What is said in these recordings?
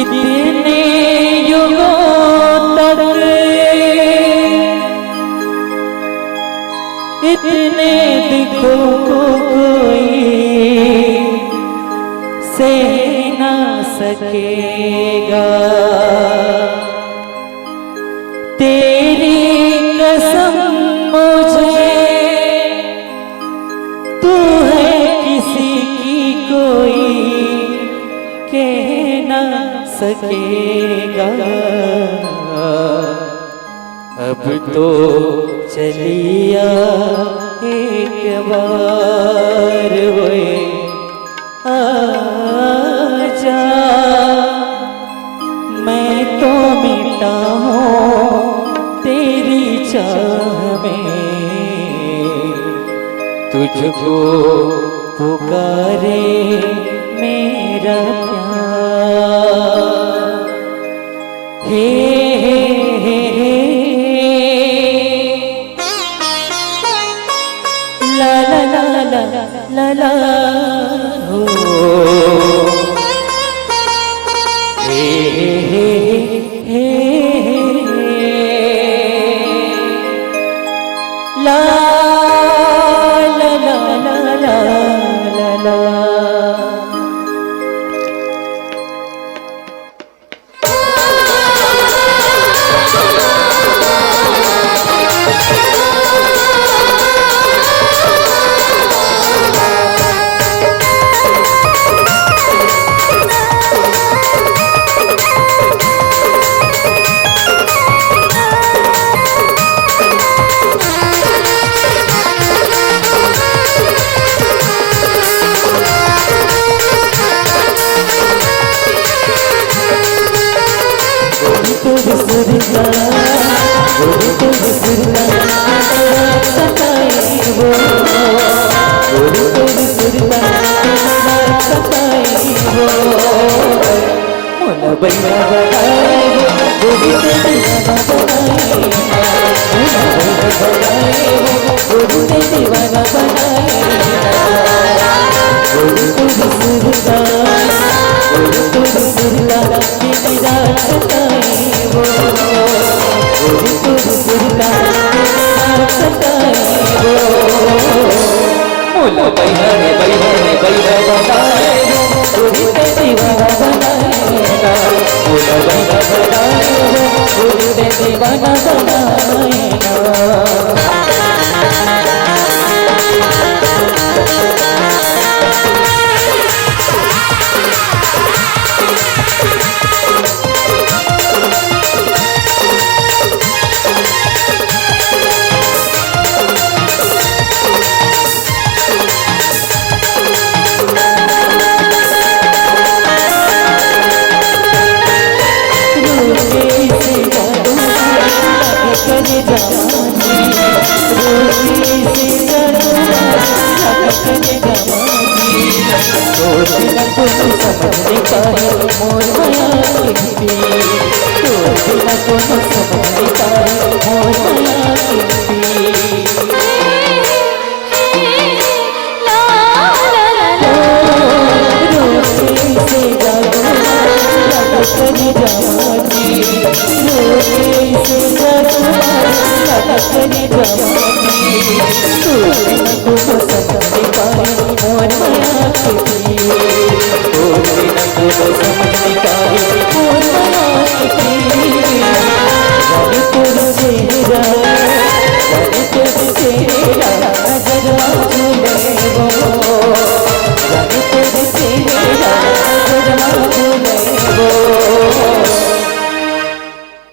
इतने युगों तक इतने दुखों को कोई सह ना सकेगा। तेरी कसम मुझे तू है किसी की कोई कह ना सकेगा। अब तो चलिया एक बार हुए आजा, मैं तो मिटा हूँ तेरी चाह में, तुझको पुकारे मेरा प्यार। हे ला ला ला ला ला ला हो, हे ला ला ला ला ला ला।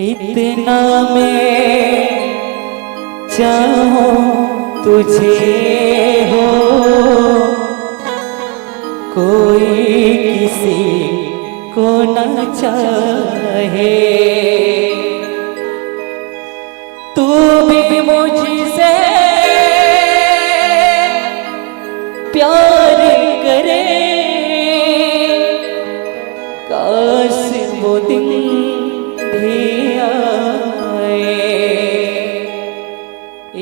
इतना मैं चाहूं तुझे हो, कोई किसी को न चाहे। तू भी मुझसे प्यार करे, काश वो दिन भी आए।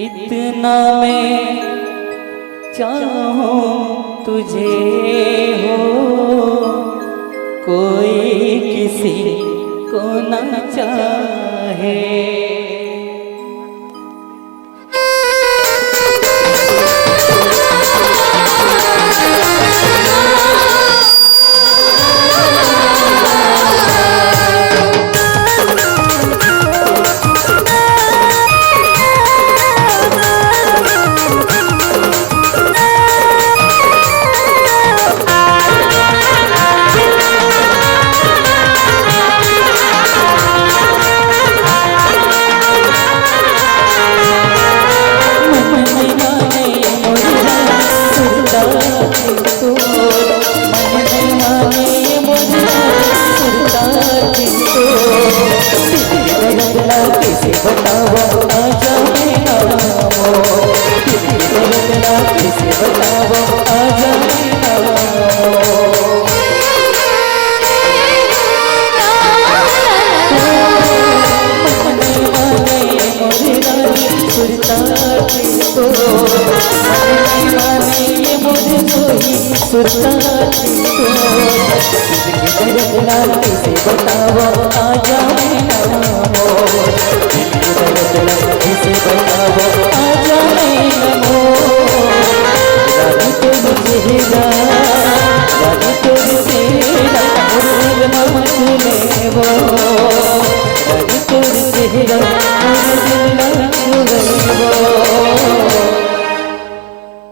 इतना मैं चाहूं तुझे हो, कोई किसी ना चाहे।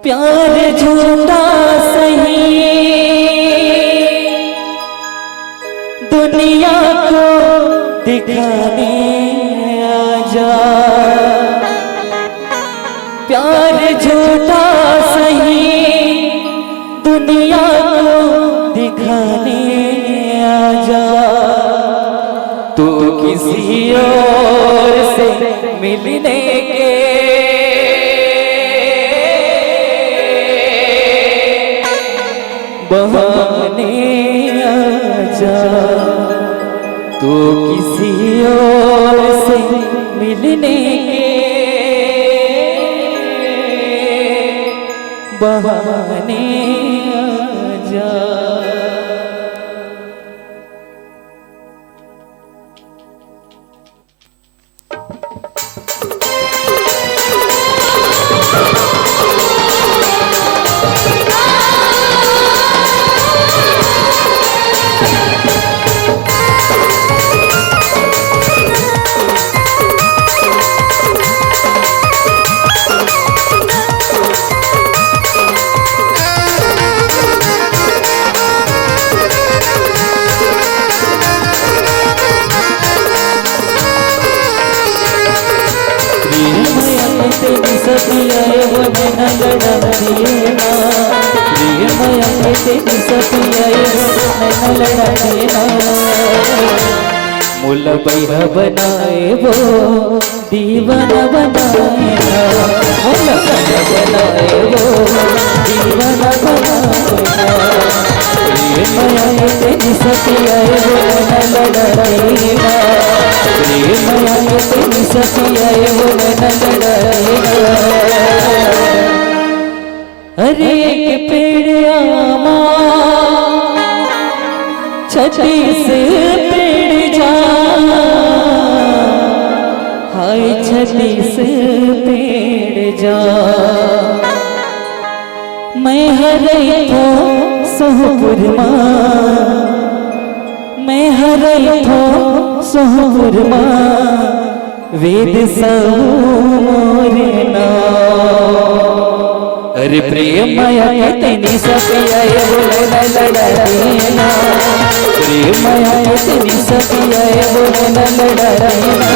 प्यार झूठा सही दुनिया को दिखाने आजा। प्यार झूठा सही दुनिया को दिखाने आजा। तू किसी और से मिलने के बहाने आजा। तू किसी और से मिलने के बहाने आजा। मुला बैहा बनाए वो दीवाना बनाए ना। मुला बैहा बनाए वो दीवाना बनाए ना। प्रेम आए तेरी सतियाए वो न लड़ाए ना। प्रेम आए तेरी सतियाए वो न लड़ाए ना। अरे एक पेड़ आमा 36 पेड़ जा। हाय 36 पेड़ जा। मैं हरे थो सोहपुरमा। मैं हरे थो सोहपुरमा। वेद सब मोरे ना। अरे प्रेम माया के तेनी सतियाए बोले न लड़ाए ना। प्रेम माया के तेनी सतियाए बोले न लड़ाए ना।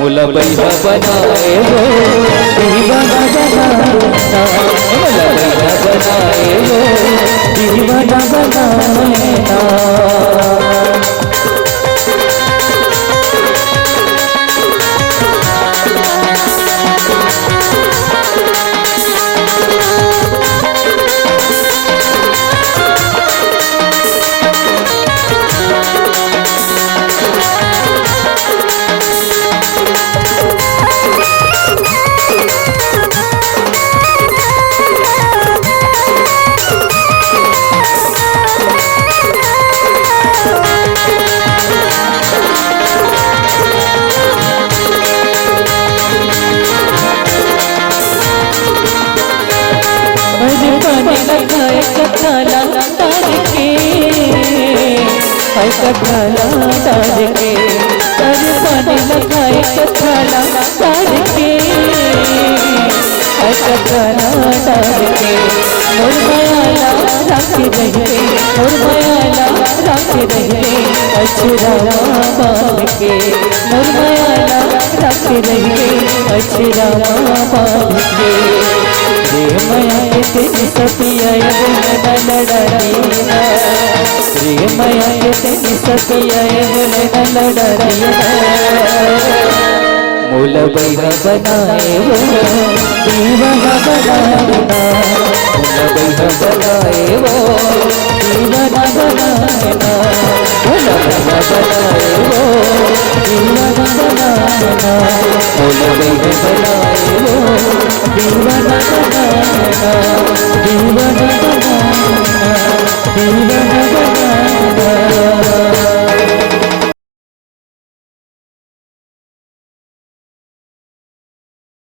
मुला बैहा बनाए वो दीवाना बनाए ना। मुला बैहा बनाए वो दीवाना बनाए ना। है कठाला डाल के, अरे पानी लगाए कठाला डाल के, है कठाला डाल के, मोर मायाला राखी रहे, मोर मायाला राखी रहे, अछरावा बांध के, मोर मायाला राखी रहे, अछरावा बांध के। रे माया के तेरी सतिया बोले न लड़ाईना, रे माया के तेरी सतिया बोले न लड़ाईना, मूल बैरा बनाए वो दीवाना बनाना, मूल बैरा बनाए वो दीवाना बनाना, मूल बैरा बनाए वो दीवाना बनाना, मूल बैरा बनाए वो दीवाना बनाना, दीवाना बनाना, दीवाना